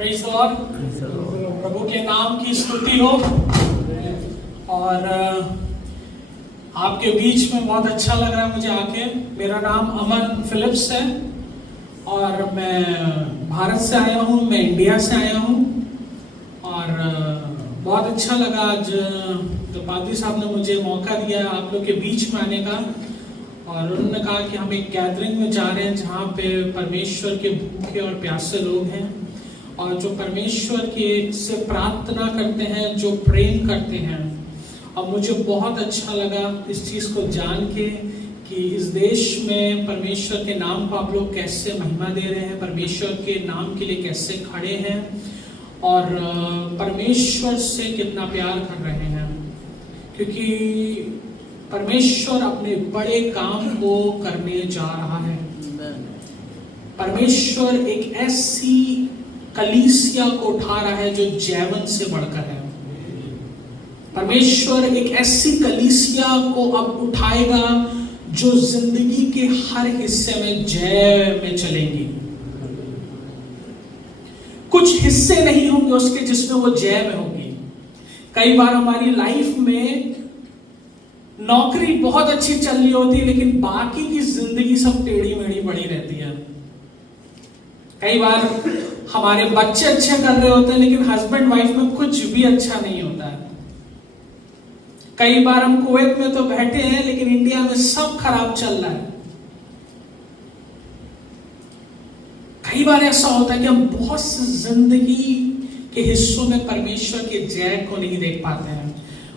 Praise the Lord. प्रभु के नाम की स्तुति हो। और आपके बीच में बहुत अच्छा लग रहा है मुझे आके। मेरा नाम अमन फिलिप्स है और मैं भारत से आया हूँ, मैं इंडिया से आया हूँ। और बहुत अच्छा लगा आज तो पादी साहब ने मुझे मौका दिया आप लोग के बीच में आने का। और उन्होंने कहा कि हम एक गैदरिंग में जा रहे हैं जहाँ पे परमेश्वर के भूखे और प्यासे लोग हैं और जो परमेश्वर के से प्रार्थना करते हैं, जो प्रेम करते हैं। और मुझे बहुत अच्छा लगा इस चीज़ को जान के कि इस देश में परमेश्वर के नाम को आप लोग कैसे महिमा दे रहे हैं, परमेश्वर के नाम के लिए कैसे खड़े हैं और परमेश्वर से कितना प्यार कर रहे हैं। क्योंकि परमेश्वर अपने बड़े काम को करने जा रहा है। परमेश्वर एक ऐसी कलीसिया को उठा रहा है जो जैवन से बढ़कर है। परमेश्वर एक ऐसी कलीसिया को अब उठाएगा जो जिंदगी के हर हिस्से में जय में चलेंगी। कुछ हिस्से नहीं होंगे उसके जिसमें वो जय में होगी। कई बार हमारी लाइफ में नौकरी बहुत अच्छी चल रही होती है लेकिन बाकी की जिंदगी सब टेढ़ी मेढ़ी पड़ी रहती है। कई बार हमारे बच्चे अच्छे कर रहे होते हैं लेकिन हस्बैंड वाइफ में कुछ भी अच्छा नहीं होता है। कई बार हम कुवैत में तो बैठे हैं लेकिन इंडिया में सब खराब चल रहा है। कई बार ऐसा होता है कि हम बहुत सी जिंदगी के हिस्सों में परमेश्वर के जय को नहीं देख पाते हैं।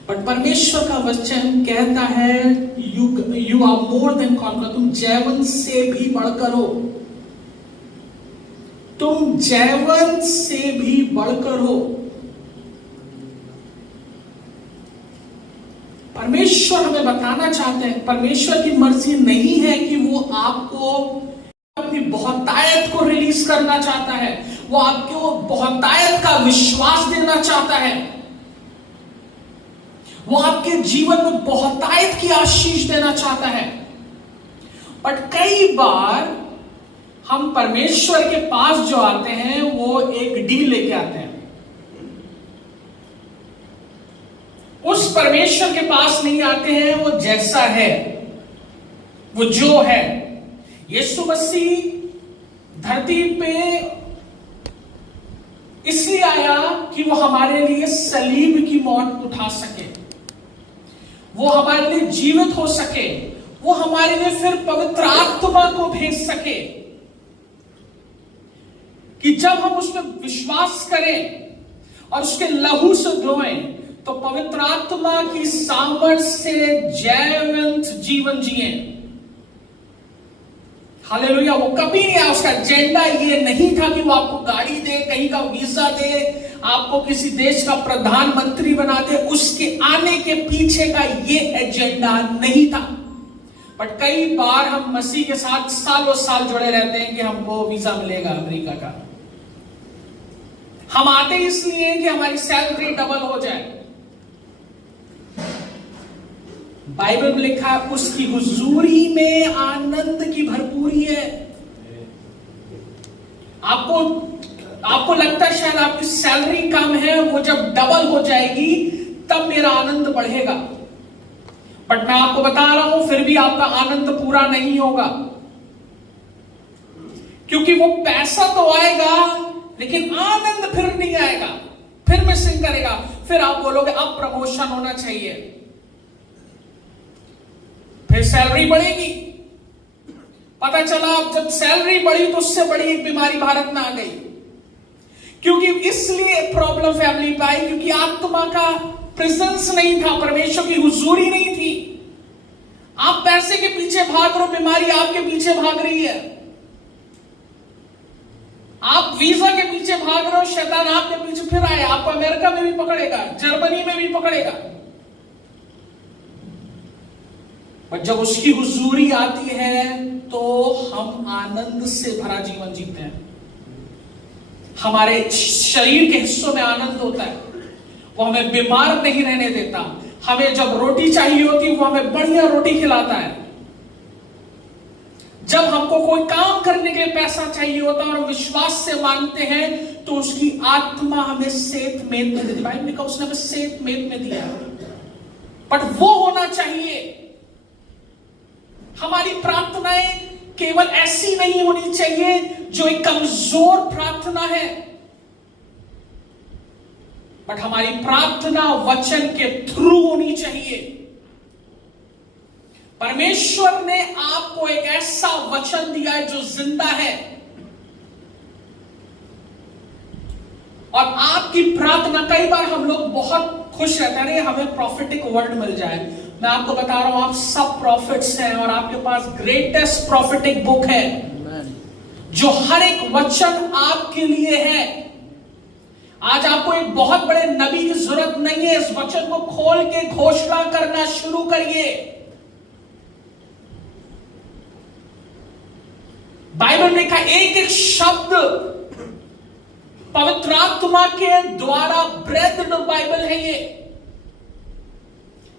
बट परमेश्वर का वचन कहता है you are more than conquer. तुम जैवन से भी बढ़कर हो। तुम जैवन से भी बढ़कर हो। परमेश्वर हमें बताना चाहते हैं, परमेश्वर की मर्जी नहीं है कि वो आपको अपनी बहुतायत को रिलीज करना चाहता है। वो आपको बहुतायत का विश्वास देना चाहता है। वो आपके जीवन में बहुतायत की आशीष देना चाहता है। बट कई बार हम परमेश्वर के पास जो आते हैं वो एक डील लेके आते हैं। उस परमेश्वर के पास नहीं आते हैं वो जैसा है, वो जो है। यीशु मसीह धरती पे इसलिए आया कि वो हमारे लिए सलीब की मौत उठा सके, वो हमारे लिए जीवित हो सके, वो हमारे लिए फिर पवित्र आत्मा को भेज सके कि जब हम उसमें विश्वास करें और उसके लहू से धोएं तो पवित्र आत्मा की सामर्थ्य से जैवंत जीवन जिए। हालेलुया। वो कभी नहीं आया, उसका एजेंडा ये नहीं था कि वो आपको गाड़ी दे, कहीं का वीजा दे, आपको किसी देश का प्रधानमंत्री बना दे। उसके आने के पीछे का ये एजेंडा नहीं था। बट कई बार हम मसीह के साथ सालों साल जुड़े रहते हैं कि हमको वीजा मिलेगा अमेरिका का। हम आते इसलिए कि हमारी सैलरी डबल हो जाए। बाइबल में लिखा है उसकी हुजूरी में आनंद की भरपूरी है। आपको लगता है शायद आपकी सैलरी कम है, वो जब डबल हो जाएगी तब मेरा आनंद बढ़ेगा। बट मैं आपको बता रहा हूं फिर भी आपका आनंद पूरा नहीं होगा। क्योंकि वो पैसा तो आएगा लेकिन आनंद फिर नहीं आएगा। फिर मिसिंग करेगा। फिर आप बोलोगे अब प्रमोशन होना चाहिए, फिर सैलरी बढ़ेगी। पता चला अब जब सैलरी बढ़ी तो उससे बड़ी एक बीमारी भारत में आ गई। क्योंकि इसलिए प्रॉब्लम फैमिली पे आई क्योंकि आत्मा का प्रेजेंस नहीं था, परमेश्वर की हुजूरी नहीं थी। आप पैसे के पीछे भाग रहे हो, बीमारी आपके पीछे भाग रही है। आप वीजा के पीछे भाग रहे हो, शैतान आपके पीछे फिर आए। आपको अमेरिका में भी पकड़ेगा, जर्मनी में भी पकड़ेगा। पर जब उसकी हुजूरी आती है तो हम आनंद से भरा जीवन जीते हैं। हमारे शरीर के हिस्सों में आनंद होता है। वो हमें बीमार नहीं रहने देता। हमें जब रोटी चाहिए होती वो हमें बढ़िया रोटी खिलाता है। जब हमको कोई काम करने के लिए पैसा चाहिए होता है और विश्वास से मांगते हैं तो उसकी आत्मा हमें सेत मेद में देती। बाइबल में कहा उसने हमें सेत मेद में दिया, बट वो होना चाहिए। हमारी प्रार्थनाएं केवल ऐसी नहीं होनी चाहिए जो एक कमजोर प्रार्थना है, बट हमारी प्रार्थना वचन के थ्रू होनी चाहिए। परमेश्वर ने आपको एक ऐसा वचन दिया है जो जिंदा है, और आपकी प्रार्थना, कई बार हम लोग बहुत खुश रहते हैं, अरे हमें प्रॉफिटिक वर्ड मिल जाए। मैं आपको बता रहा हूं, आप सब प्रॉफिट्स हैं और आपके पास ग्रेटेस्ट प्रॉफिटिक बुक है जो हर एक वचन आपके लिए है। आज आपको एक बहुत बड़े नबी की जरूरत नहीं है, इस वचन को खोल के घोषणा करना शुरू करिए। बाइबल में लिखा एक एक शब्द पवित्र आत्मा के द्वारा ब्रेथ बाइबल है ये।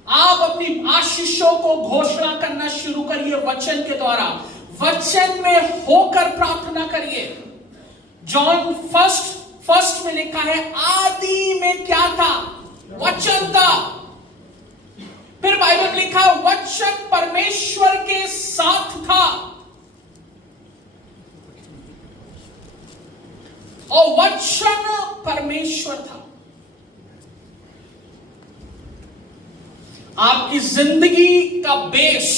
आप अपनी आशीषों को घोषणा करना शुरू करिए वचन के द्वारा, वचन में होकर प्रार्थना करिए। जॉन फर्स्ट में लिखा है आदि में क्या था? वचन था। फिर बाइबल में लिखा वचन परमेश्वर के साथ था और वचन परमेश्वर था। आपकी जिंदगी का बेस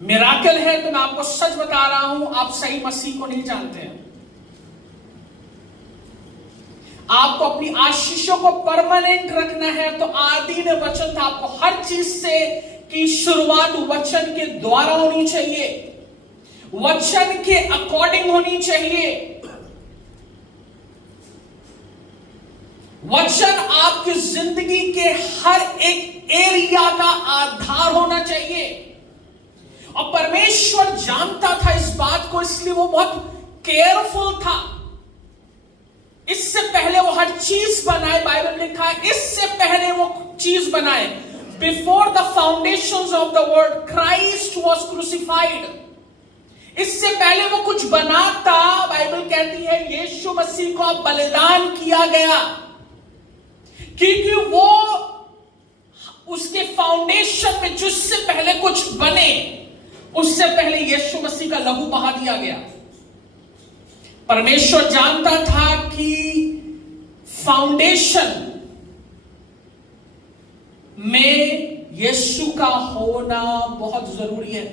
मिराकल है, तो मैं आपको सच बता रहा हूं, आप सही मसीह को नहीं जानते हैं। आपको अपनी आशीषों को परमानेंट रखना है तो आदि में वचन था। आपको हर चीज से की शुरुआत वचन के द्वारा होनी चाहिए, वचन के अकॉर्डिंग होनी चाहिए। वचन आपकी जिंदगी के हर एक एरिया का आधार होना चाहिए। और परमेश्वर जानता था इस बात को, इसलिए वो बहुत केयरफुल था। इससे पहले वो हर चीज बनाए, बाइबल में लिखा है इससे पहले वो चीज बनाए। Before the foundations of the world Christ was crucified. इससे पहले वो कुछ बनाता, बाइबल कहती है यीशु मसीह को बलिदान किया गया, क्योंकि वो उसके फाउंडेशन में जिससे पहले कुछ बने उससे पहले यीशु मसीह का लहू बहा दिया गया। परमेश्वर जानता था कि फाउंडेशन में यीशु का होना बहुत जरूरी है।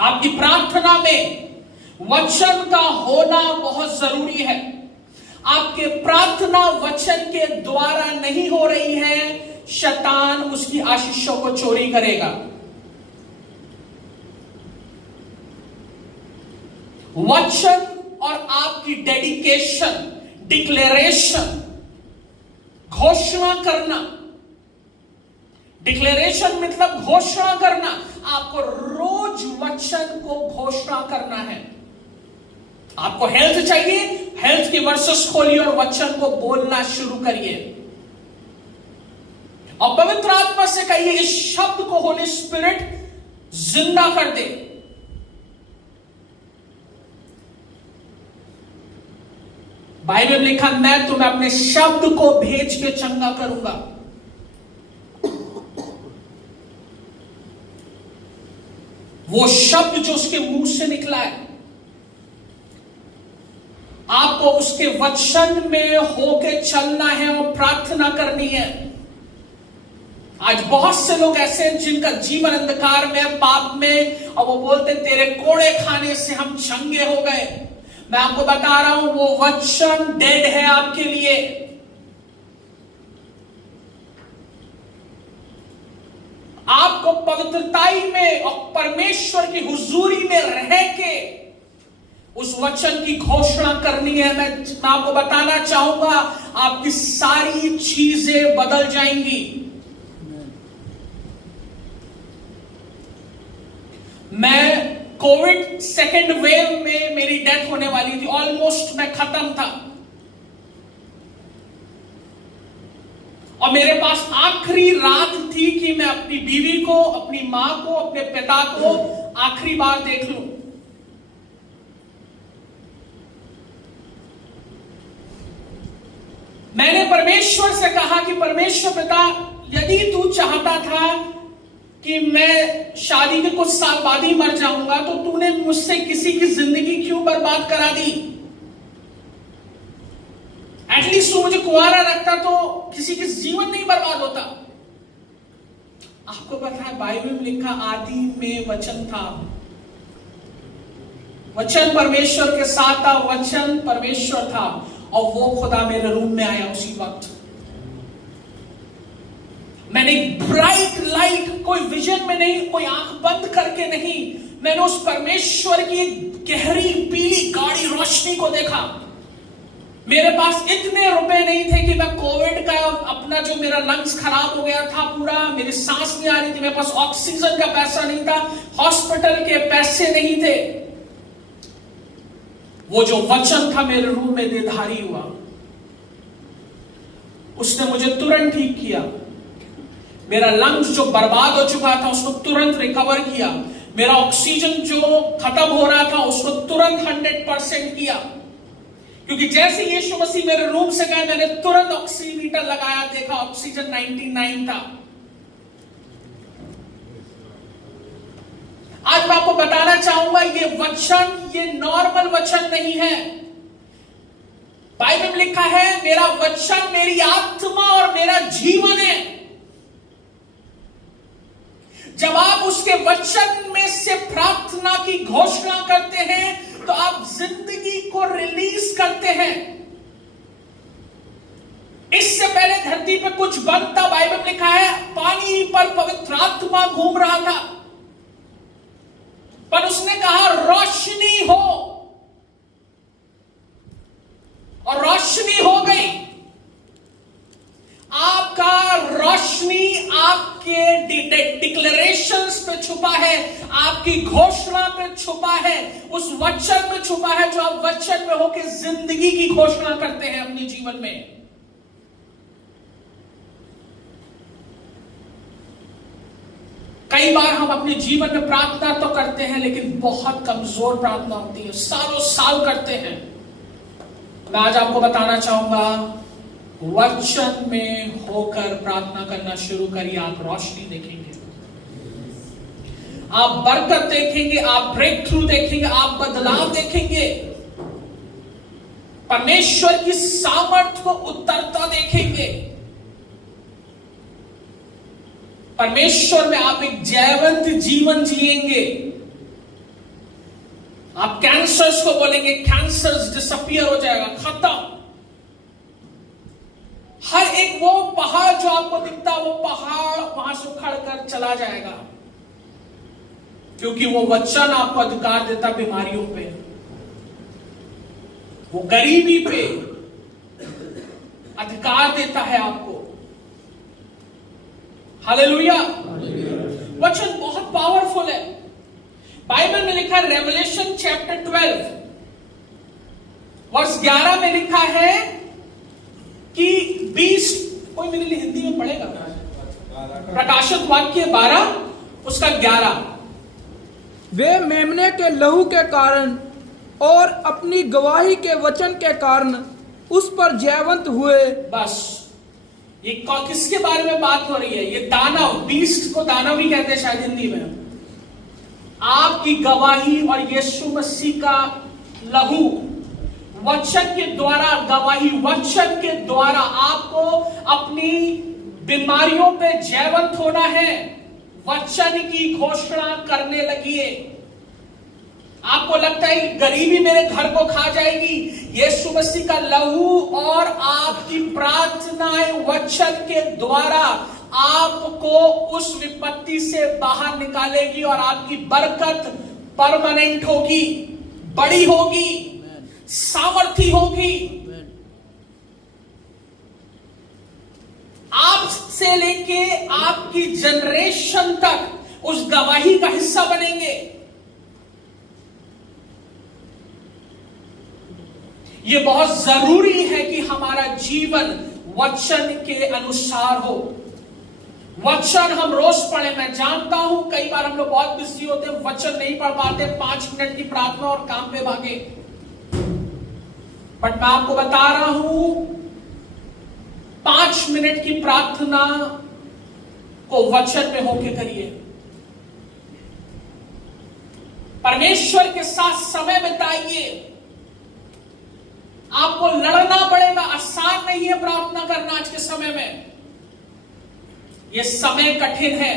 आपकी प्रार्थना में वचन का होना बहुत जरूरी है। आपके प्रार्थना वचन के द्वारा नहीं हो रही है, शैतान उसकी आशीषों को चोरी करेगा। वचन और आपकी डेडिकेशन, डिक्लेरेशन, घोषणा करना। डिक्लेरेशन मतलब घोषणा करना। आपको रोज वचन को घोषणा करना है। आपको हेल्थ चाहिए, हेल्थ के वर्सेस खोलिए और वचन को बोलना शुरू करिए और पवित्र आत्मा से कहिए इस शब्द को होली स्पिरिट जिंदा कर दे। बाइबल में लिखा मैं तुम्हें अपने शब्द को भेज के चंगा करूंगा। वो शब्द जो उसके मुंह से निकला है, आपको उसके वचन में होके चलना है और प्रार्थना करनी है। आज बहुत से लोग ऐसे हैं जिनका जीवन अंधकार में, पाप में, और वो बोलते तेरे कोड़े खाने से हम चंगे हो गए। मैं आपको बता रहा हूं वो वचन डेड है आपके लिए। आपको पवित्रताई में और परमेश्वर की हुजूरी में रह के उस वचन की घोषणा करनी है। मैं आपको बताना चाहूंगा आपकी सारी चीजें बदल जाएंगी। मैं कोविड सेकेंड वेव में मेरी डेथ होने वाली थी, ऑलमोस्ट मैं खत्म था और मेरे पास आखिरी रात थी कि मैं अपनी बीवी को, अपनी मां को, अपने पिता को आखिरी बार देख लूं। मैंने परमेश्वर से कहा कि परमेश्वर पिता, यदि तू चाहता था कि मैं शादी के कुछ साल बाद ही मर जाऊंगा, तो तूने मुझसे किसी की जिंदगी क्यों बर्बाद करा दी? एटलीस्ट तू मुझे कुंवारा रखता तो किसी की जीवन नहीं बर्बाद होता। आपको पता है बाइबल में लिखा, आदि में वचन था, वचन परमेश्वर के साथ था, वचन परमेश्वर था, और वो खुदा मेरे रूम में आया उसी वक्त। मैंने ब्राइट लाइट, कोई विजन में नहीं, कोई आंख बंद करके नहीं, मैंने उस परमेश्वर की गहरी पीली गाढ़ी रोशनी को देखा। मेरे पास इतने रुपए नहीं थे कि मैं कोविड का अपना जो मेरा लंग्स खराब हो गया था पूरा, मेरी सांस नहीं आ रही थी, मेरे पास ऑक्सीजन का पैसा नहीं था, हॉस्पिटल के पैसे नहीं थे। वो जो वचन था मेरे रूम में देधारी हुआ, उसने मुझे तुरंत ठीक किया। मेरा लंग्स जो बर्बाद हो चुका था उसको तुरंत रिकवर किया। मेरा ऑक्सीजन जो खत्म हो रहा था उसको तुरंत 100% किया। क्योंकि जैसे यीशु मसीह मेरे रूम से गए, मैंने तुरंत ऑक्सीमीटर लगाया, देखा ऑक्सीजन 99 था। आज मैं आपको बताना चाहूंगा, ये वचन ये नॉर्मल वचन नहीं है। बाइबल में लिखा है, मेरा वचन मेरी आत्मा और मेरा जीवन है। जब आप उसके वचन में से प्रार्थना की घोषणा करते हैं तो आप जिंदगी को रिलीज करते हैं। इससे पहले धरती पे कुछ बनता, बाइबल में लिखा है, पानी पर पवित्र आत्मा घूम रहा था, पर उसने कहा रोशनी हो, और रोशनी हो गई। आपका रोशनी आपके डिक्लेरेशंस पे छुपा है, आपकी घोषणा पे छुपा है, उस वचन में छुपा है जो आप वचन में होकर जिंदगी की घोषणा करते हैं अपने जीवन में। कई बार हम अपने जीवन में प्रार्थना तो करते हैं, लेकिन बहुत कमजोर प्रार्थना होती है, सालों साल करते हैं। मैं आज आपको बताना चाहूंगा, वचन में होकर प्रार्थना करना शुरू करिए। आप रोशनी देखेंगे, आप बरकत देखेंगे, आप ब्रेक थ्रू देखेंगे, आप बदलाव देखेंगे, परमेश्वर की सामर्थ को उतरता देखेंगे। परमेश्वर में आप एक जयवंत जीवन जिएंगे। आप कैंसर्स को बोलेंगे, कैंसर्स डिसअपियर हो जाएगा, खत्म। हर एक वो पहाड़ जो आपको दिखता, वो पहाड़ वहां से उखड़ कर चला जाएगा, क्योंकि वो वचन आपको अधिकार देता बीमारियों पे, वो गरीबी पे अधिकार देता है आपको। हालेलुया। वचन बहुत पावरफुल है। बाइबल में लिखा है, रेवलेशन चैप्टर 12 वर्स 11 में लिखा है कि 20, कोई मेरे लिए हिंदी में पढ़ेगा? प्रकाशित वाक्य 12 उसका 11। वे मेमने के लहू के कारण और अपनी गवाही के वचन के कारण उस पर जयवंत हुए। बस ये किसके बारे में बात हो रही है? ये दानव, बीस्ट को दानव ही कहते हैं शायद हिंदी में। आपकी गवाही और यीशु मसीह का लहू, वचन के द्वारा गवाही, वचन के द्वारा आपको अपनी बीमारियों पे जयवंत होना है। वचन की घोषणा करने लगिए। आपको लगता है गरीबी मेरे घर को खा जाएगी, यीशु मसीह का लहू और आपकी प्रार्थनाएं वचन के द्वारा आपको उस विपत्ति से बाहर निकालेगी और आपकी बरकत परमानेंट होगी, बड़ी होगी, सामर्थी होगी। आपसे लेके आपकी जनरेशन तक उस गवाही का हिस्सा बनेंगे। यह बहुत जरूरी है कि हमारा जीवन वचन के अनुसार हो। वचन हम रोज पढ़े। मैं जानता हूं कई बार हम लोग बहुत बिजी होते हैं, वचन नहीं पढ़ पाते, 5 मिनट की प्रार्थना और काम पे भागे। बट मैं आपको बता रहा हूं, 5 मिनट की प्रार्थना को वचन में होके करिए। परमेश्वर के साथ समय बिताइए। आपको लड़ना पड़ेगा, आसान नहीं है प्रार्थना करना आज के समय में। यह समय कठिन है,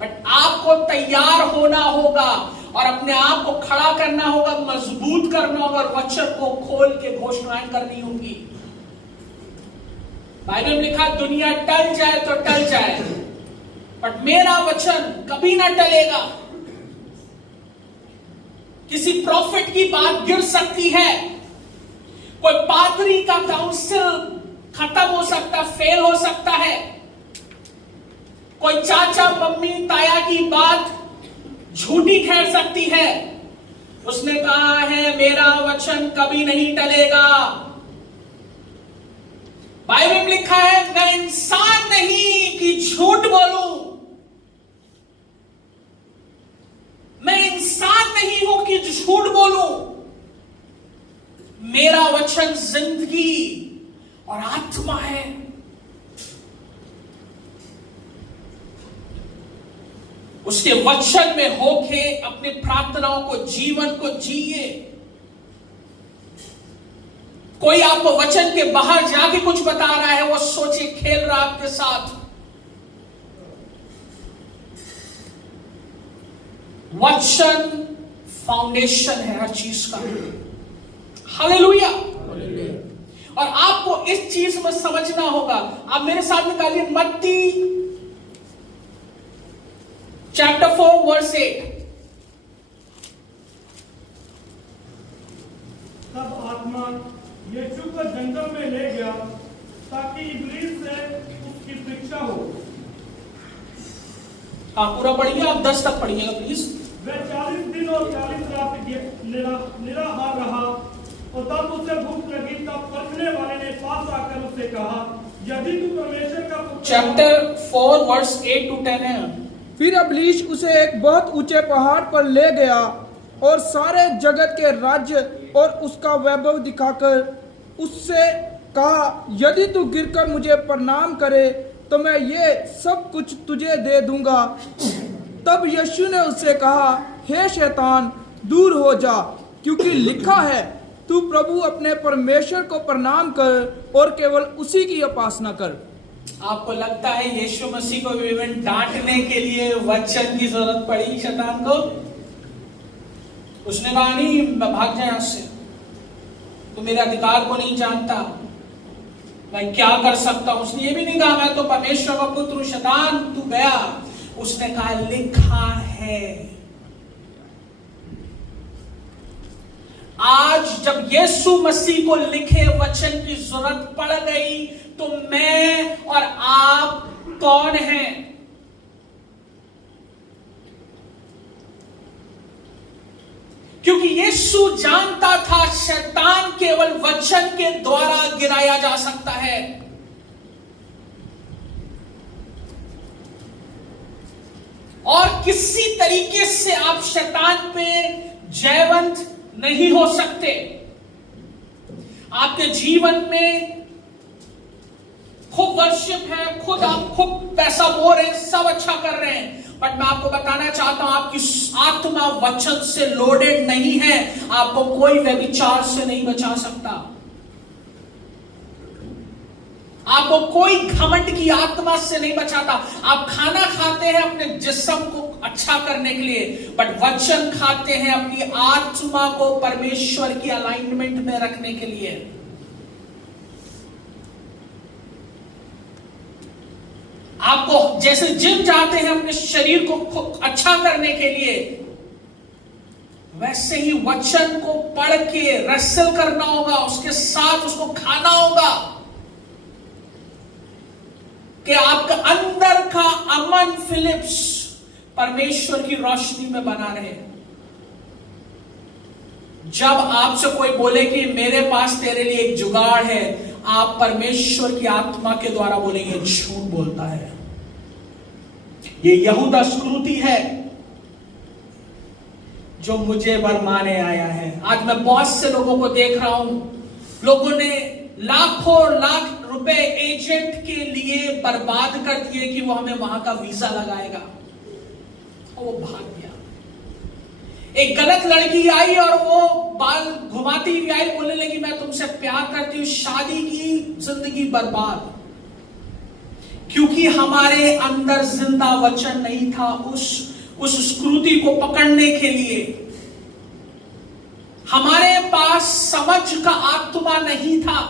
बट आपको तैयार होना होगा और अपने आप को खड़ा करना होगा, मजबूत करना होगा और वचन को खोल के घोषणाएं करनी होगी। बाइबल में लिखा, दुनिया टल जाए तो टल जाए, बट मेरा वचन कभी ना टलेगा। किसी प्रॉफिट की बात गिर सकती है, कोई पादरी का काउंसिल खत्म हो सकता, फेल हो सकता है, कोई चाचा मम्मी ताया की बात झूठी ठहर सकती है। उसने कहा है मेरा वचन कभी नहीं टलेगा। बाइबल में लिखा है, मैं इंसान नहीं कि झूठ बोलूं, मैं इंसान नहीं हूं कि झूठ बोलूं। मेरा वचन जिंदगी और आत्मा है। उसके वचन में होके अपनी प्रार्थनाओं को, जीवन को जिए। कोई आपको वचन के बाहर जाके कुछ बता रहा है, वो सोचे खेल रहा आपके साथ। वचन फाउंडेशन है हर चीज का। हालेलुया। और आपको इस चीज में समझना होगा। आप मेरे साथ निकालिए मत्ती चैप्टर 4 वर्स 8। तब आत्मा यीशु को जंगल में ले गया ताकि इब्लीस से उसकी परीक्षा हो। आप पूरा पढ़िए, आप 10 तक पढ़िएगा प्लीज। वह 40 दिन और 40 रात निराहार रहा और तब उसे भूख लगी। तब परखने वाले ने पास आकर उससे कहा, यदि तू परमेश्वर का पुत्र चैप्टर 4 वर्स 8 to 10 है। फिर इब्लीस उसे एक बहुत ऊंचे पहाड़ पर ले गया और सारे जगत के राज्य और उसका वैभव दिखाकर उससे कहा, यदि तू गिरकर मुझे प्रणाम करे तो मैं ये सब कुछ तुझे दे दूंगा। तब यीशु ने उससे कहा, हे शैतान, दूर हो जा, क्योंकि लिखा है, तू प्रभु अपने परमेश्वर को प्रणाम कर और केवल उसी की उपासना कर। आपको लगता है यीशु मसीह को इवन डांटने के लिए वचन की जरूरत पड़ी शैतान को? उसने कहा नहीं, मैं भाग जाए यहां से, तू मेरे अधिकार को नहीं जानता, मैं क्या कर सकता हूं। उसने ये भी नहीं कहा मैं तो परमेश्वर का पुत्र हूं, शैतान तू गया। उसने कहा लिखा है। आज जब यीशु मसीह को लिखे वचन की जरूरत पड़ गई तो मैं और आप कौन हैं? क्योंकि यीशु जानता था शैतान केवल वचन के द्वारा गिराया जा सकता है। और किसी तरीके से आप शैतान पे जयवंत नहीं हो सकते। आपके जीवन में खूब वर्शिप है, खुद आप खूब पैसा बो रहे हैं, सब अच्छा कर रहे हैं, बट मैं आपको बताना चाहता हूं आपकी आत्मा वचन से लोडेड नहीं है। आपको कोई व्यभिचार से नहीं बचा सकता, आपको कोई घमंड की आत्मा से नहीं बचाता। आप खाना खाते हैं अपने जिस्म को अच्छा करने के लिए, बट वचन खाते हैं अपनी आत्मा को परमेश्वर की अलाइनमेंट में रखने के लिए। आपको जैसे जिम जाते हैं अपने शरीर को अच्छा करने के लिए, वैसे ही वचन को पढ़ के रेसल करना होगा, उसके साथ उसको खाना होगा कि आपका अंदर का अमन फिलिप्स परमेश्वर की रोशनी में बना रहे। जब आपसे कोई बोले कि मेरे पास तेरे लिए एक जुगाड़ है, आप परमेश्वर की आत्मा के द्वारा बोलेंगे झूठ बोलता है, ये यहूदा स्क्रूति है जो मुझे बरमाने आया है। आज मैं बहुत से लोगों को देख रहा हूं, लोगों ने लाखों लाख रुपए एजेंट के लिए बर्बाद कर दिए कि वो हमें वहां का वीजा लगाएगा, और वो भाग गया। एक गलत लड़की आई और वो बाल घुमाती हुई आई, बोलने लगी मैं तुमसे प्यार करती हूं, शादी की, जिंदगी बर्बाद, क्योंकि हमारे अंदर जिंदा वचन नहीं था उस स्क्रूति को पकड़ने के लिए। हमारे पास समझ का आत्मा नहीं था।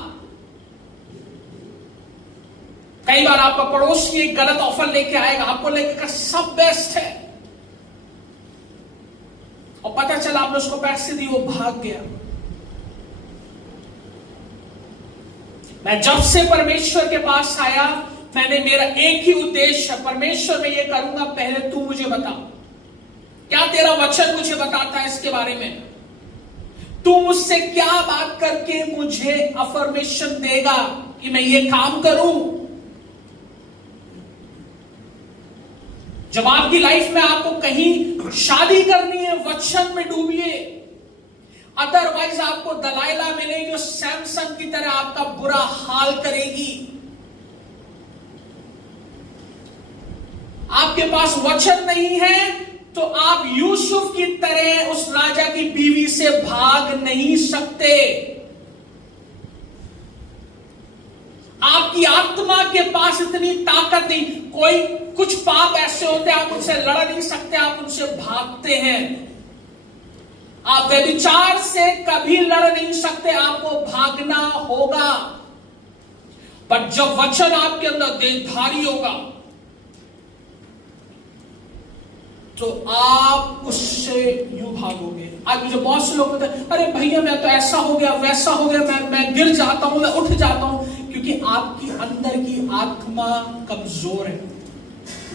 कई बार आपका पड़ोसी एक गलत ऑफर लेके आएगा, आपको लगेगा सब बेस्ट है, और पता चला आपने उसको पैसे दिए, वो भाग गया। मैं जब से परमेश्वर के पास आया, मैंने मेरा एक ही उद्देश्य है, परमेश्वर मैं ये करूंगा, पहले तू मुझे बता, क्या तेरा वचन मुझे बताता है इसके बारे में, तू मुझसे क्या बात करके मुझे अफर्मेशन देगा कि मैं ये काम करूं। जब आपकी लाइफ में आपको कहीं शादी करनी है, वचन में डूबिए, अदरवाइज आपको दलाइला मिलेगी जो सैमसन की तरह आपका बुरा हाल करेगी। आपके पास वचन नहीं है तो आप यूसुफ की तरह उस राजा की बीवी से भाग नहीं सकते। आपकी आत्मा के पास इतनी ताकत नहीं। कोई कुछ पाप ऐसे होते हैं आप उनसे लड़ नहीं सकते, आप उनसे भागते हैं। आप व्यभिचार से कभी लड़ नहीं सकते, आपको भागना होगा। पर जब वचन आपके अंदर देहधारी होगा तो आप उससे यूं भागोगे। आज मुझे बहुत से लोग कहते हैं अरे भैया मैं तो ऐसा हो गया वैसा हो गया, मैं गिर जाता हूं, मैं उठ जाता हूं, क्योंकि आपकी अंदर की आत्मा कमजोर है।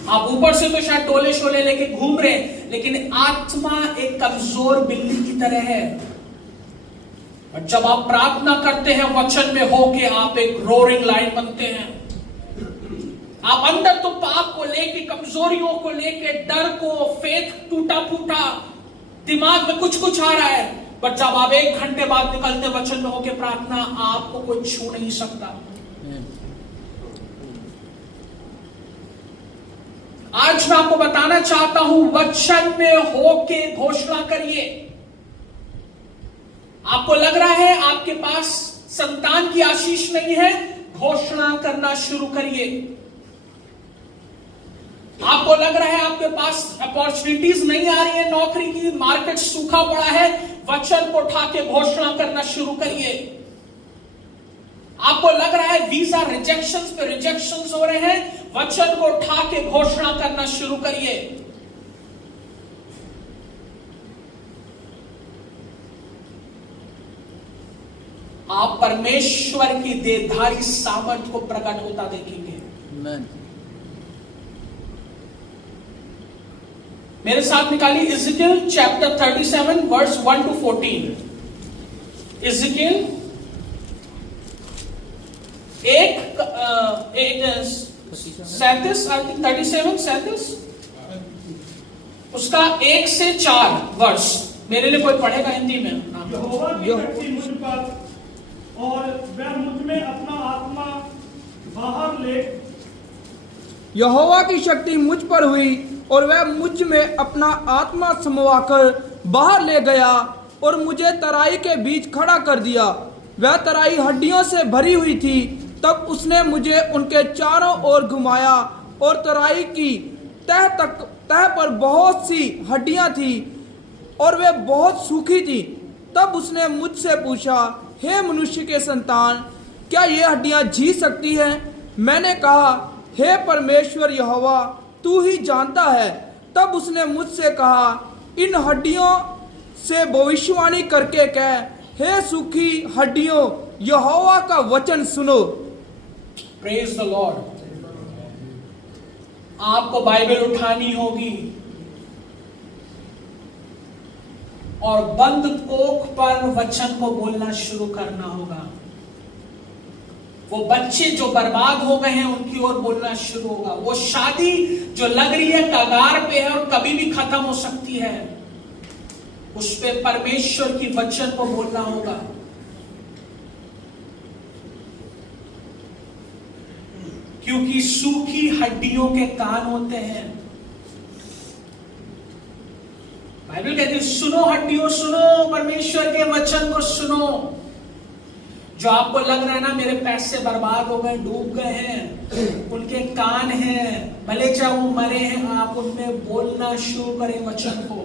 आप ऊपर से तो शायद टोले शोले लेके घूम रहे हैं, लेकिन आत्मा एक कमजोर बिल्ली की तरह है। और जब आप प्रार्थना करते हैं वचन में होके, आप एक रोरिंग लाइन बनते हैं। आप अंदर तो पाप को लेके, कमजोरियों को लेके, डर को, फेथ टूटा फूटा, दिमाग में कुछ आ रहा है, पर जब आप 1 घंटे बाद निकलते वचन में होके प्रार्थना, आपको कोई छू नहीं सकता। आज मैं आपको बताना चाहता हूं, वचन में होके घोषणा करिए। आपको लग रहा है आपके पास संतान की आशीष नहीं है, घोषणा करना शुरू करिए। आपको लग रहा है आपके पास अपॉर्चुनिटीज नहीं आ रही है, नौकरी की, मार्केट सूखा पड़ा है, वचन को उठा के घोषणा करना शुरू करिए। आपको लग रहा है वीजा रिजेक्शंस पे रिजेक्शंस हो रहे हैं, वचन को उठा के घोषणा करना शुरू करिए। आप परमेश्वर की देहधारी सामर्थ को प्रकट होता देखेंगे। मेरे साथ निकालिए इज़ेकिएल चैप्टर 37 वर्स 1 to 14। इज़ेकिएल एक 37 आई थिंक 37 उसका 1 से 4 वर्ष। मेरे लिए कोई पढ़ेगा हिंदी में? यहोवा की शक्ति मुझ पर और वह मुझ में अपना आत्मा बाहर ले। यहोवा की शक्ति मुझ पर हुई और वह मुझ में अपना आत्मा समवाकर बाहर ले गया और मुझे तराई के बीच खड़ा कर दिया। वह तराई हड्डियों से भरी हुई थी। तब उसने मुझे उनके चारों ओर घुमाया और तराई की तह पर बहुत सी हड्डियां थी और वे बहुत सूखी थी। तब उसने मुझसे पूछा, हे मनुष्य के संतान, क्या ये हड्डियां जी सकती हैं? मैंने कहा, हे परमेश्वर यहोवा, तू ही जानता है। तब उसने मुझसे कहा, इन हड्डियों से भविष्यवाणी करके कह, हे सूखी हड्डियों, यहोवा का वचन सुनो। Praise the Lord. आपको बाइबल उठानी होगी और बंद कोख पर वचन को बोलना शुरू करना होगा। वो बच्चे जो बर्बाद हो गए हैं उनकी ओर बोलना शुरू होगा। वो शादी जो लग रही है कगार पे है और कभी भी खत्म हो सकती है, उस पे परमेश्वर की वचन को बोलना होगा। क्योंकि सूखी हड्डियों के कान होते हैं। बाइबल कहती है सुनो हड्डियों सुनो, परमेश्वर के वचन को सुनो। जो आपको लग रहा है ना मेरे पैसे बर्बाद हो गए, डूब गए हैं, उनके कान हैं, भले चाहे वो मरे हैं, आप उनमें बोलना शुरू करें वचन को।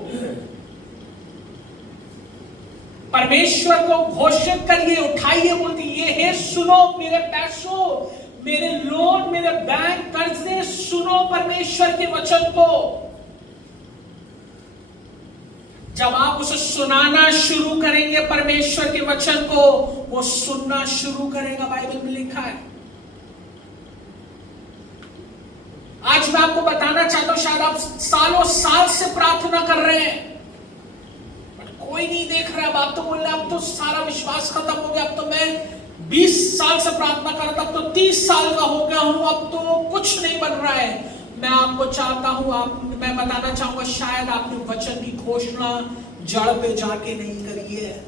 परमेश्वर को घोषित करिए, उठाइए, बोलती ये है सुनो मेरे पैसों, मेरे लोन, मेरे बैंक कर्जे, सुनो परमेश्वर के वचन को। जब आप उसे सुनाना शुरू करेंगे परमेश्वर के वचन को, वो सुनना शुरू करेगा। बाइबल में लिखा है। आज मैं आपको बताना चाहता हूं, शायद आप सालों साल से प्रार्थना कर रहे हैं, कोई नहीं देख रहा है। अब आप तो बोल रहे हैं अब तो सारा विश्वास खत्म हो गया, अब तो मैं 20 साल से प्रार्थना कर रहा था, अब तो 30 साल का हो गया हूं, अब तो कुछ नहीं बन रहा है। मैं आपको चाहता हूं, मैं बताना चाहूंगा, शायद आपने वचन की घोषणा जड़ पे जाके नहीं करी है।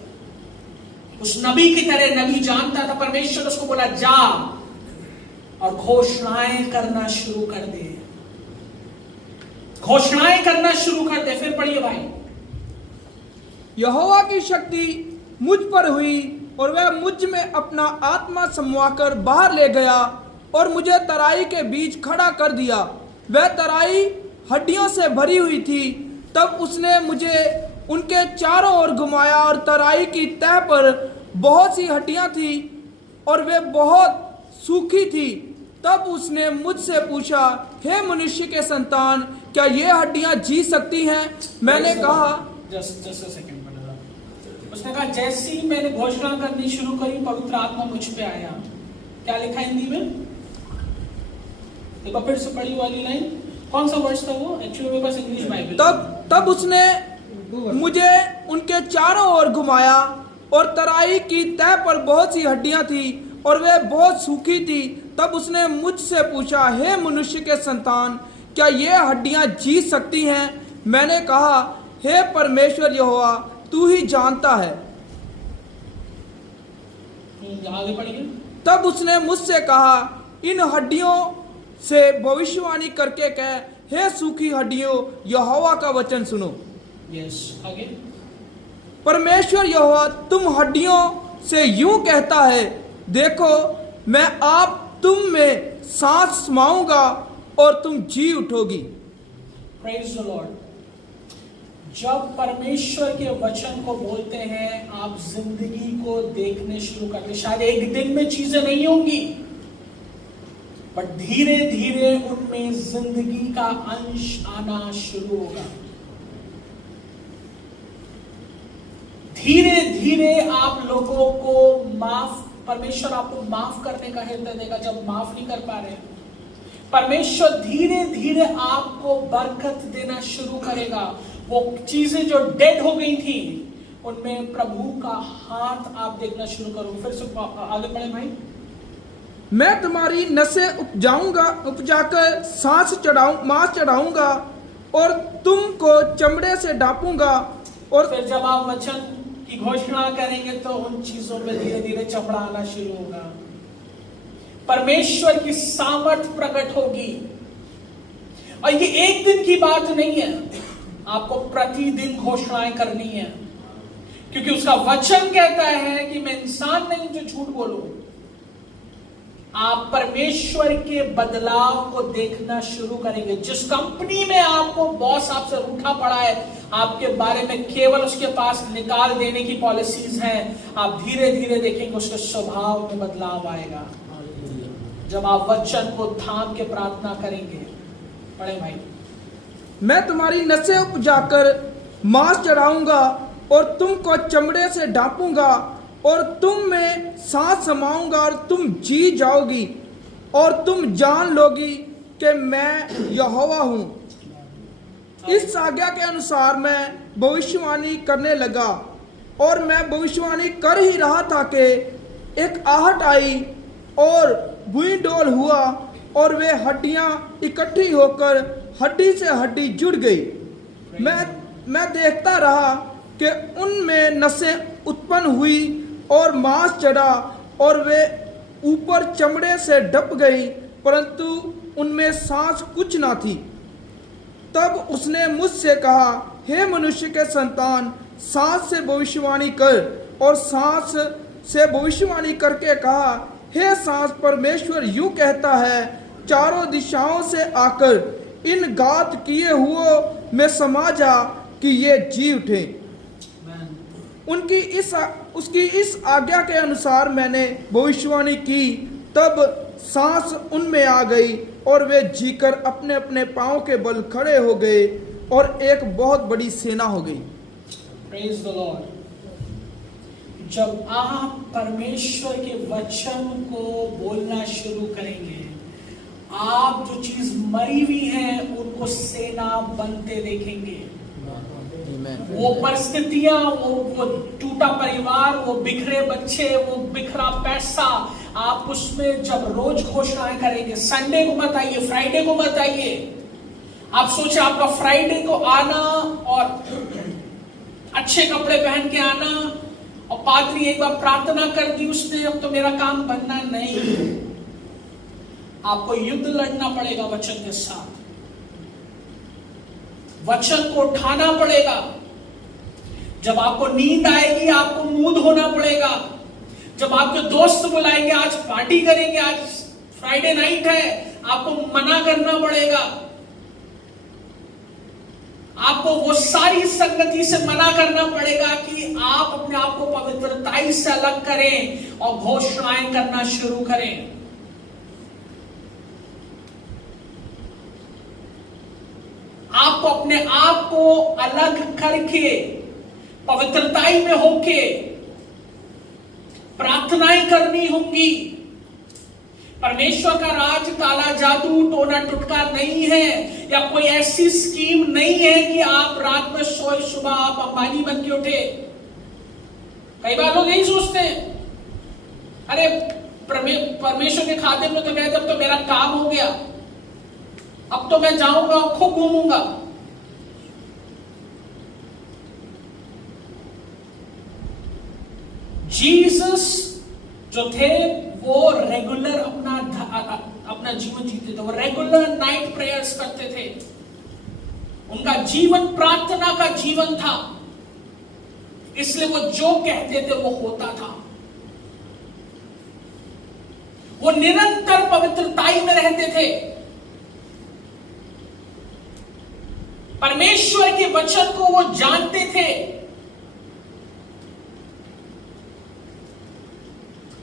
उस नबी की तरह, नबी जानता था, परमेश्वर उसको बोला जा और घोषणाएं करना शुरू कर दे, घोषणाएं करना शुरू कर दे। फिर पढ़िए भाई। यहोवा की शक्ति मुझ पर हुई और वह मुझ में अपना आत्मा समवाकर बाहर ले गया और मुझे तराई के बीच खड़ा कर दिया। वह तराई हड्डियों से भरी हुई थी। तब उसने मुझे उनके चारों ओर घुमाया और तराई की तह पर बहुत सी हड्डियां थी और वे बहुत सूखी थी। तब उसने मुझसे पूछा, हे मनुष्य के संतान, क्या ये हड्डियां जी सकती हैं? मैंने कहा जस्ट अ सेकंड। उसने कहा जैसे ही मैंने घोषणा करनी शुरू करी, पवित्र आत्मा मुझ पे आया। क्या लिखा हिंदी में? देखो फिर से पढ़ी वाली लाइन, कौन सा वर्ष था वो? एक्चुअली मेरे पास इंग्लिश बाइबल। तब उसने मुझे उनके चारों ओर घुमाया और तराई की तह पर बहुत सी हड्डियां थी और वे बहुत सूखी थी। तब उसने मुझसे पूछा, हे मनुष्य के संतान, क्या ये हड्डियां जी सकती हैं? मैंने कहा, हे परमेश्वर यहोवा, तू ही जानता है। आगे पढ़िए। तब उसने मुझसे कहा, इन हड्डियों से भविष्यवाणी करके कह, हे सूखी हड्डियों, यहोवा का वचन सुनो। यस, आगे। परमेश्वर यहोवा तुम हड्डियों से यूं कहता है, देखो मैं आप तुम में सांस समाऊंगा और तुम जी उठोगी। Praise the Lord. जब परमेश्वर के वचन को बोलते हैं, आप जिंदगी को देखने शुरू करते। शायद एक दिन में चीजें नहीं होंगी, बट धीरे धीरे उनमें जिंदगी का अंश आना शुरू होगा। धीरे धीरे आप लोगों को परमेश्वर आपको माफ करने का हृदय देगा। जब माफ नहीं कर पा रहे, परमेश्वर धीरे धीरे आपको बरकत देना शुरू करेगा। वो चीजें जो डेड हो गई थी, उनमें प्रभु का हाथ आप देखना शुरू करोगे। फिर से आगे बढ़े भाई। मैं तुम्हारी नसें उपजाकर मांस चढ़ाऊंगा और तुमको चमड़े से ढांपूंगा। और फिर जब आप वचन की घोषणा करेंगे तो उन चीजों में धीरे धीरे चमड़ा आना शुरू होगा। परमेश्वर की सामर्थ प्रकट होगी। और ये एक दिन की बात नहीं है, आपको प्रतिदिन घोषणाएं करनी है, क्योंकि उसका वचन कहता है कि मैं इंसान नहीं जो झूठ बोलूं। आप परमेश्वर के बदलाव को देखना शुरू करेंगे। जिस कंपनी में आपको बॉस आपसे रूठा पड़ा है, आपके बारे में केवल उसके पास निकाल देने की पॉलिसीज हैं, आप धीरे धीरे देखेंगे उसके स्वभाव में बदलाव आएगा। जब आप वचन को थाम के प्रार्थना करेंगे। पढ़े भाई। मैं तुम्हारी नसें उपजाकर मांस चढ़ाऊंगा और तुमको चमड़े से ढांपूंगा और तुम में सांस समाऊंगा और तुम जी जाओगी और तुम जान लोगी कि मैं यहोवा हूं। इस आज्ञा के अनुसार मैं भविष्यवाणी करने लगा और मैं भविष्यवाणी कर ही रहा था कि एक आहट आई और भुई डोल हुआ और वे हड्डियां इकट्ठी होकर हड्डी से हड्डी जुड़ गई। मैं देखता रहा कि उनमें नसें उत्पन्न हुई और मांस चढ़ा और वे ऊपर चमड़े से ढप गई, परंतु उनमें सांस कुछ ना थी। तब उसने मुझसे कहा, हे मनुष्य के संतान, सांस से भविष्यवाणी कर। और सांस से भविष्यवाणी करके कहा, हे सांस, परमेश्वर यूं कहता है, चारों दिशाओं से आकर इन घात किए हुओं में समा जा कि ये जी उठे। उसकी इस आज्ञा के अनुसार मैंने भविष्यवाणी की। तब सांस उनमें आ गई और वे जीकर अपने अपने पांव के बल खड़े हो गए और एक बहुत बड़ी सेना हो गई। Praise the Lord. जब आप परमेश्वर के वचन को बोलना शुरू करेंगे, आप जो चीज मरी हुई है उनको सेना बनते देखेंगे। वो परिस्थितियां, वो टूटा परिवार, वो बिखरे बच्चे, वो बिखरा पैसा, आप उसमें जब रोज घोषणाएं करेंगे, संडे को मत आइए, फ्राइडे को मत आइए। आप सोचे आपका फ्राइडे को आना और अच्छे कपड़े पहन के आना और पादरी एक बार प्रार्थना कर दी उसने, अब तो मेरा काम बनना नहीं। आपको युद्ध लड़ना पड़ेगा वचन के साथ, वचन को उठाना पड़ेगा। जब आपको नींद आएगी आपको मूड होना पड़ेगा। जब आपके दोस्त बुलाएंगे, आज पार्टी करेंगे, आज फ्राइडे नाइट है, आपको मना करना पड़ेगा। आपको वो सारी संगति से मना करना पड़ेगा कि आप अपने आप को पवित्रताई से अलग करें और घोषणाएं करना शुरू करें। आपको अपने आप को अलग करके पवित्रताई में होके प्रार्थनाएं करनी होंगी। परमेश्वर का राज काला जादू, टोना टुटका नहीं है, या कोई ऐसी स्कीम नहीं है कि आप रात में सोए सुबह आप अंबानी बन के उठे। कई बार लोग यही सोचते हैं, अरे परमेश्वर के खाते में तो कहते अब तो मेरा काम हो गया, अब तो मैं जाऊंगा और खूब घूमूंगा। जीसस जो थे वो रेगुलर अपना जीवन जीते थे, वो रेगुलर नाइट प्रेयर्स करते थे। उनका जीवन प्रार्थना का जीवन था, इसलिए वो जो कहते थे वो होता था। वो निरंतर पवित्रताई में रहते थे। परमेश्वर के वचन को वो जानते थे,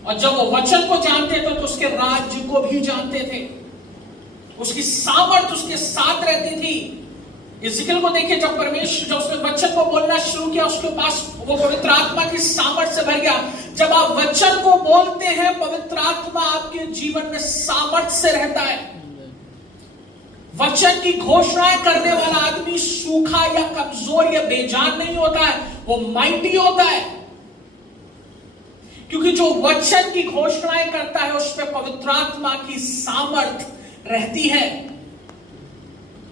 और जब वो वचन को जानते थे तो उसके राज्य को भी जानते थे। उसकी सामर्थ उसके साथ रहती थी। इज़राइल को देखिए, जब परमेश्वर जब उसने वचन को बोलना शुरू किया, उसके पास वो पवित्र आत्मा की सामर्थ से भर गया। जब आप वचन को बोलते हैं, पवित्र आत्मा आपके जीवन में सामर्थ से रहता है। वचन की घोषणाएं करने वाला आदमी सूखा या कमजोर या बेजान नहीं होता है, वो माइटी होता है। क्योंकि जो वचन की घोषणाएं करता है उसमें पवित्र आत्मा की सामर्थ रहती है।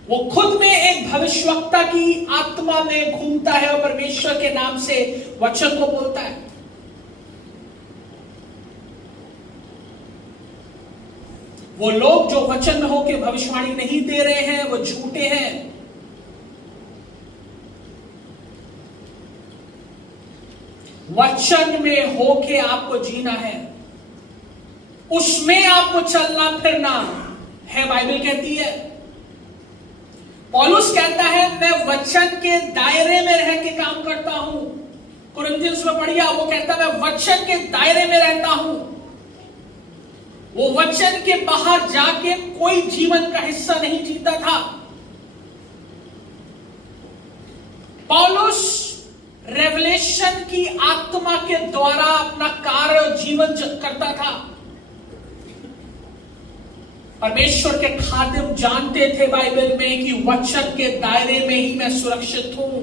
वो खुद में एक भविष्यवक्ता की आत्मा में घूमता है और परमेश्वर के नाम से वचन को बोलता है। वो लोग जो वचन में होकर भविष्यवाणी नहीं दे रहे हैं वो झूठे हैं। वचन में होके आपको जीना है, उसमें आपको चलना फिरना है। बाइबल कहती है, पौलुस कहता है मैं वचन के दायरे में रह के काम करता हूं। कुरिन्थियंस में पढ़िए, वो कहता है मैं वचन के दायरे में रहता हूं। वो वचन के बाहर जाके कोई जीवन का हिस्सा नहीं जीता था। पौलुस रेवलेशन की आत्मा के द्वारा अपना कार्य जीवन करता था। परमेश्वर के खादिम जानते थे बाइबल में कि वचन के दायरे में ही मैं सुरक्षित हूं।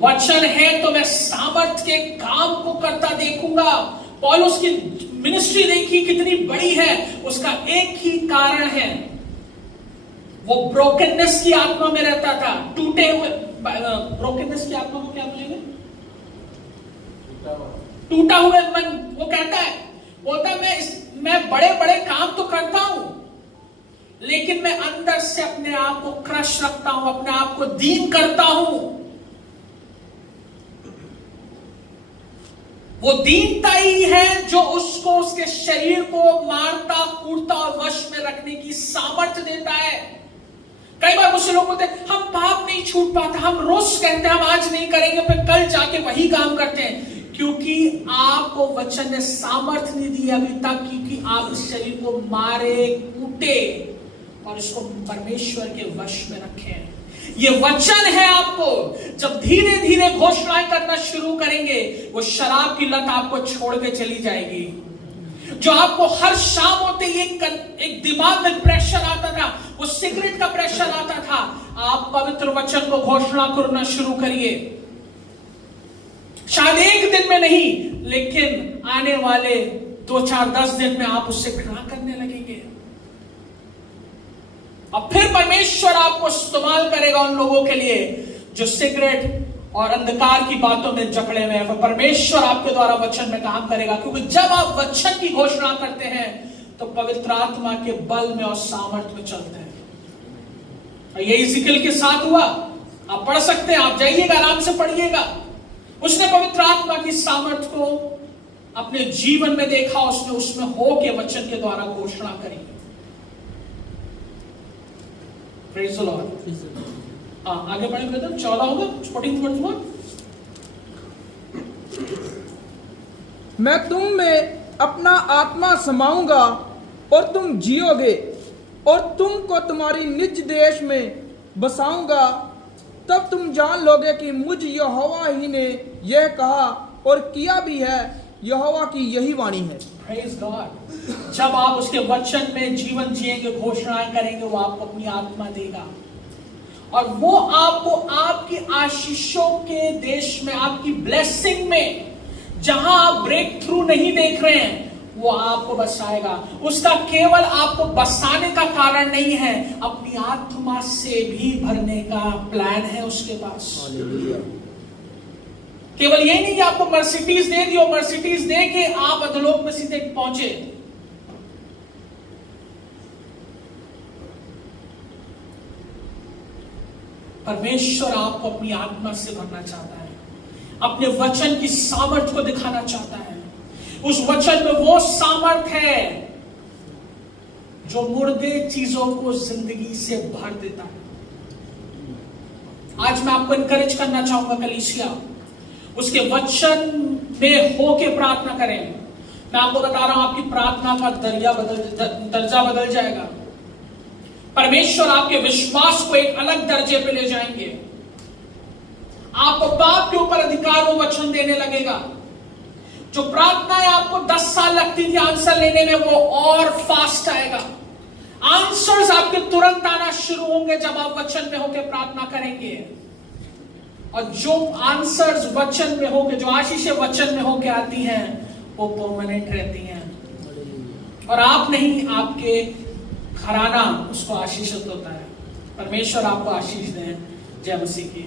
वचन है तो मैं सामर्थ के काम को करता देखूंगा। पौलुस की मिनिस्ट्री देखी कितनी बड़ी है, उसका एक ही कारण है, वो ब्रोकननेस की आत्मा में रहता था, टूटे हुए। ब्रोकननेस की आत्मा को क्या बोलेंगे? टूटा हुआ मन। वो कहता है, बोलता मैं बड़े बड़े काम तो करता हूं, लेकिन मैं अंदर से अपने आप को क्रश रखता हूं, अपने आप को दीन करता हूं। वो दीनता ही है जो उसको उसके शरीर को मारता, कूटता और वश में रखने की सामर्थ्य देता है। कई बार मुझसे लोग बोलते हैं हम पाप नहीं छूट पाता, हम रोज कहते हैं हम आज नहीं करेंगे, फिर कल जाके वही काम करते हैं, क्योंकि आपको वचन ने सामर्थ्य नहीं दी अभी तक, क्योंकि आप इस शरीर को मारे, कूटे और इसको परमेश्वर के वश में रखें। ये वचन है आपको। जब धीरे धीरे घोषणाएं करना शुरू करेंगे, वो शराब की लत आपको छोड़ के चली जाएगी। जो आपको हर शाम होते ही एक दिमाग में प्रेशर आता था, वो सिगरेट का प्रेशर आता था, आप पवित्र वचन को घोषणा करना शुरू करिए। शायद एक दिन में नहीं, लेकिन आने वाले 2, 4, 10 दिन में आप उससे घृणा करने लगेंगे। और फिर परमेश्वर आपको इस्तेमाल करेगा उन लोगों के लिए जो सिगरेट और अंधकार की बातों में जकड़े हुए हैं। परमेश्वर आपके द्वारा वचन में काम करेगा, क्योंकि जब आप वचन की घोषणा करते हैं तो पवित्र आत्मा के बल में और सामर्थ्य में चलते हैं। ये इज़ेकियल के साथ हुआ, आप पढ़ सकते हैं, आप जाइएगा, आराम से पढ़िएगा। उसने पवित्र आत्मा की सामर्थ्य को अपने जीवन में देखा, उसने उसमें हो के वचन के द्वारा घोषणा करी। Praise the Lord. आगे बढ़े ब्रदर, 14 होगा, 14th वर्स हुआ। मैं तुम में अपना आत्मा समाऊंगा और तुम जियोगे, और तुमको तुम्हारी निज देश में बसाऊंगा। तब तुम जान लोगे कि मुझ यहोवा ही ने यह कहा और किया भी है, यहोवा की यही वाणी है। Praise God। जब आप उसके वचन में जीवन जिएंगे, घोषणाएं करेंगे, वो आपको अपनी आत्मा देगा, और वो आपको आपकी आशीषों के देश में, आपकी ब्लेसिंग में, जहां आप ब्रेक थ्रू नहीं देख रहे हैं, वो आपको बसाएगा। उसका केवल आपको बसाने का कारण नहीं है, अपनी आत्मा से भी भरने का प्लान है उसके पास। केवल ये नहीं कि आपको मर्सिडीज दे दी और मर्सिडीज दे के आप अधोलोक में सीधे पहुंचे। परमेश्वर आपको अपनी आत्मा से भरना चाहता है, अपने वचन की सामर्थ्य को दिखाना चाहता है। उस वचन में वो सामर्थ्य है जो मुर्दे चीजों को जिंदगी से भर देता है। आज मैं आपको इनकरेज करना चाहूंगा कलीसिया, उसके वचन में होके प्रार्थना करें। मैं आपको बता रहा हूं, आपकी प्रार्थना का दर्जा बदल जाएगा। परमेश्वर आपके विश्वास को एक अलग दर्जे पे ले जाएंगे। आपको पाप के ऊपर अधिकार वो वचन देने लगेगा। जो प्रार्थनाएं आपको 10 साल लगती थी आंसर लेने में, वो और फास्ट आएगा। आंसर्स आपके तुरंत आना शुरू होंगे जब आप वचन में होकर प्रार्थना करेंगे। और जो आंसर्स वचन में होके, जो आशीषें वचन में होके आती हैं, वो परमानेंट रहती हैं, और आप नहीं, आपके घराना उसको आशीषित होता है। परमेश्वर आपको आशीष दें। जय मसीह की।